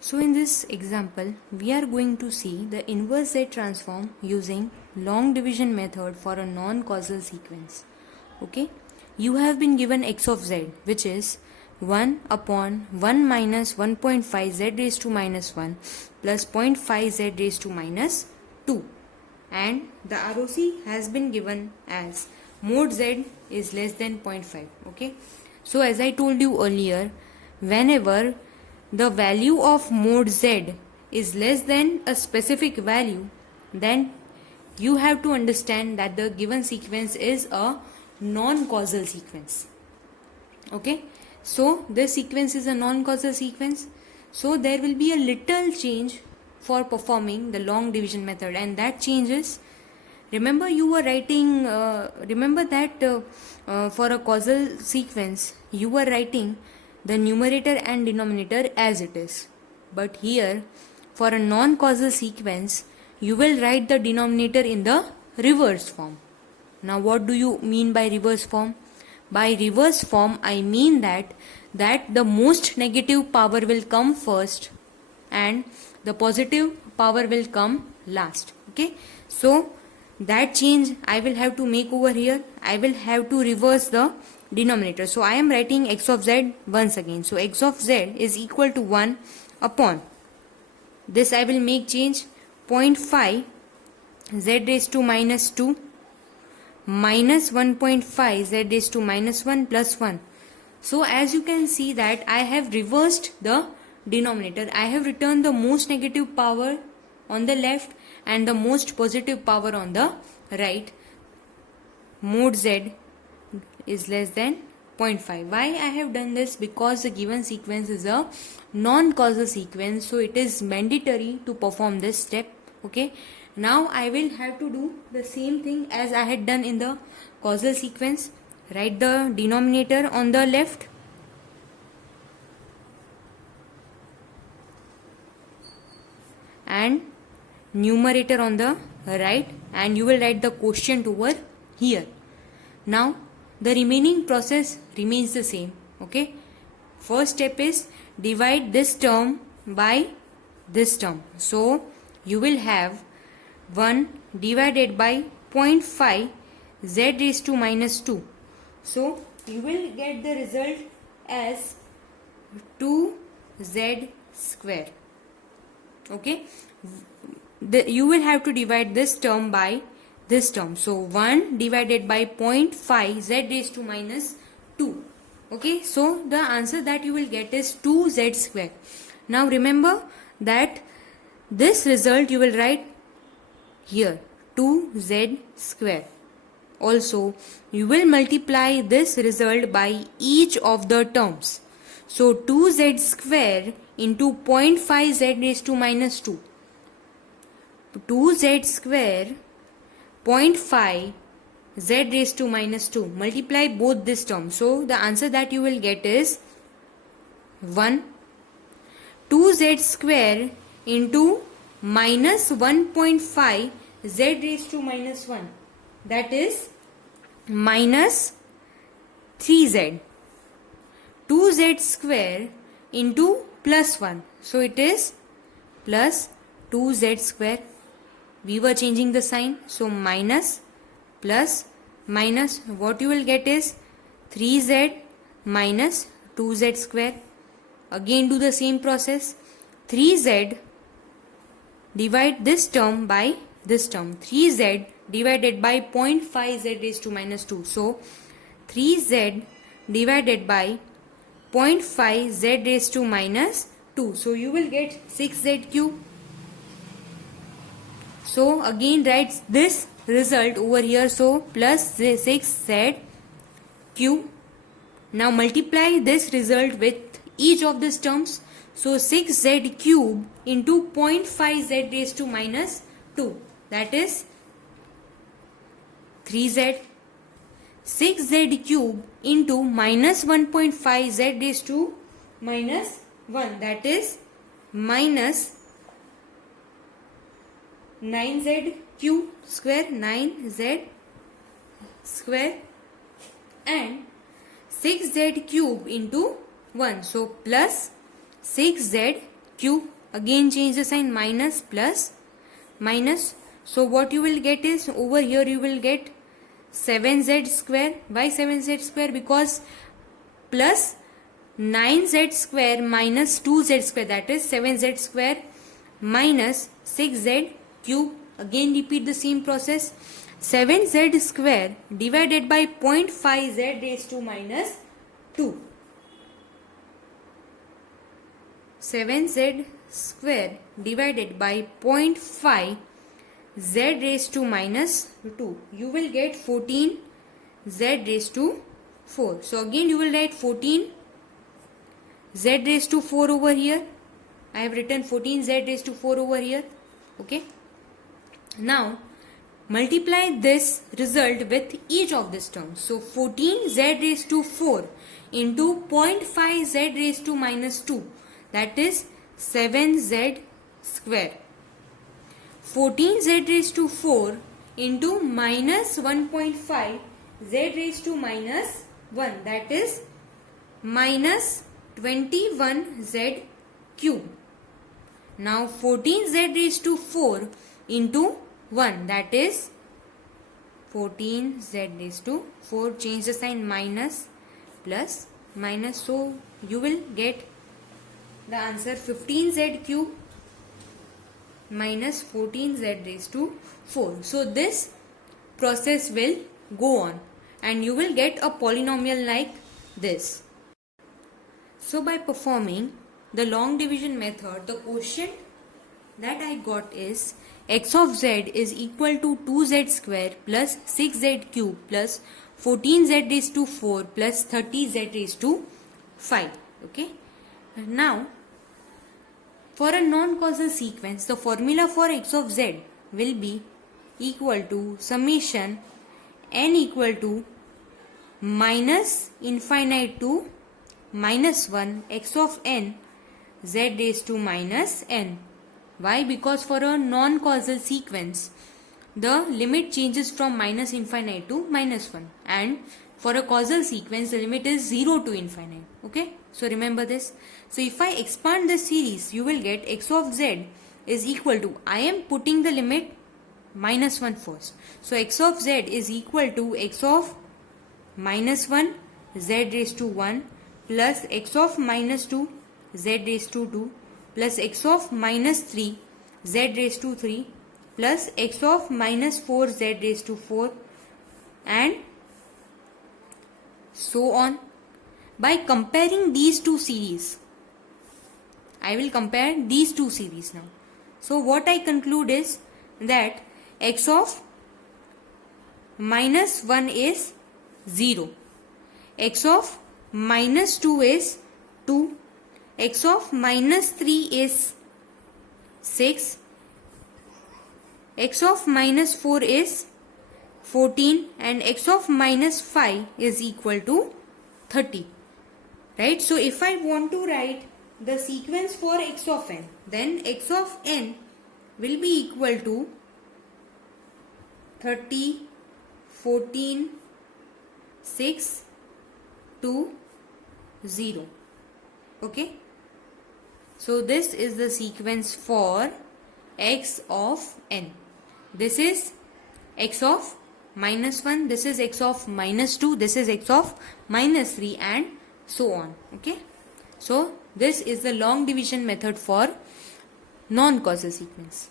So in this example, we are going to see the inverse Z transform using long division method for a non-causal sequence. Okay, you have been given x of z, which is 1 upon 1 minus 1.5 z raised to minus 1 plus 0.5 z raised to minus 2, and the ROC has been given as mod z is less than 0.5. Okay, so as I told you earlier, whenever the value of mod z is less than a specific value, then you have to understand that the given sequence is a non-causal sequence. Okay, so this sequence is a non-causal sequence, so there will be a little change for performing the long division method, and that changes. Remember you were writing, remember that for a causal sequence you were writing the numerator and denominator as it is, but here for a non-causal sequence you will write the denominator in the reverse form. Now what do you mean by reverse form? By reverse form I mean that the most negative power will come first and the positive power will come last. Okay, so that change I will have to make over here. I will have to reverse the denominator. So I am writing x of z once again. So x of z is equal to 1 upon this. I will make change 0.5 z raised to minus 2 minus 1.5 z raised to minus 1 plus 1. So as you can see that I have reversed the denominator. I have returned the most negative power on the left and the most positive power on the right. Mod z is less than 0.5. Why I have done this? Because the given sequence is a non-causal sequence, so it is mandatory to perform this step. Okay, now I will have to do the same thing as I had done in the causal sequence. Write the denominator on the left and numerator on the right, and you will write the quotient over here. Now the remaining process remains the same. Okay, first step is divide this term by this term. So you will have 1 divided by 0.5 z raised to minus 2. So you will get the result as 2z square. Okay, you will have to divide this term by this term. So 1 divided by 0.5 z raised to minus 2. Okay, so the answer that you will get is 2z square. Now remember that this result you will write here, 2z square. Also you will multiply this result by each of the terms. So 2z square into 0.5 z raised to minus 2. 2z square 0.5 z raised to minus 2. Multiply both this term. So the answer that you will get is 1. 2z square into minus 1.5 z raised to minus 1. That is minus 3z. 2z square into plus 1. So it is plus 2z square. We were changing the sign. So minus plus minus, what you will get is 3z minus 2z square. Again do the same process. 3z, divide this term by this term. 3z divided by 0.5 z raised to minus 2. So 3z divided by 0.5 z raised to minus 2. So you will get 6z cube. So again write this result over here. So plus 6z cube. Now multiply this result with each of these terms. So 6z cube into 0.5 z raised to minus 2. That is 3z. 6z cube into minus 1.5 z raised to minus 1. That is minus 9z cube square, 9z square, and 6z cube into 1. So plus 6z q, again change the sign, minus, plus, minus. So what you will get is, over here you will get 7z square. Why 7z square? Because plus 9z square minus 2z square, that is 7z square minus 6z cube. Again repeat the same process. 7z square divided by 0.5z raised to minus 2. 7z square divided by 0.5 z raised to minus 2. You will get 14 z raised to 4. So again you will write 14 z raised to 4 over here. I have written 14 z raised to 4 over here. Okay. Now multiply this result with each of these terms. So 14 z raised to 4 into 0.5 z raised to minus 2, that is 7z square. 14 z raised to 4 into minus 1.5 z raised to minus 1, that is minus 21z cube. Now 14z raised to 4 into 1, that is 14z raised to 4, change the sign, minus, plus, minus. So you will get the answer 15z cube minus 14z raised to 4. So this process will go on and you will get a polynomial like this. So by performing the long division method, the quotient that I got is x of z is equal to 2z square plus 6z cube plus 14z raised to 4 plus 30z raised to 5. Okay. Now for a non-causal sequence, the formula for x of z will be equal to summation n equal to minus infinite to minus 1 x of n z raised to minus n. Why? Because for a non-causal sequence, the limit changes from minus infinite to minus 1, and for a causal sequence, the limit is 0 to infinite. Okay, so remember this. So if I expand this series, you will get x of z is equal to, I am putting the limit minus 1 first. So x of z is equal to x of minus 1 z raised to 1 plus x of minus 2 z raised to 2 plus x of minus 3 z raised to 3 plus x of minus 4 z raised to 4, and so on. By comparing these two series, I will compare these two series now. So what I conclude is that x of minus 1 is 0, x of minus 2 is 2, x of minus 3 is 6, x of minus 4 is 14, and x of minus 5 is equal to 30. Right? So if I want to write the sequence for x of n, then x of n will be equal to 30, 14, 6, 2, 0. Okay. So this is the sequence for x of n. This is x of minus 1, this is x of minus 2, this is x of minus 3, and so on. Okay. So this is the long division method for non-causal sequence.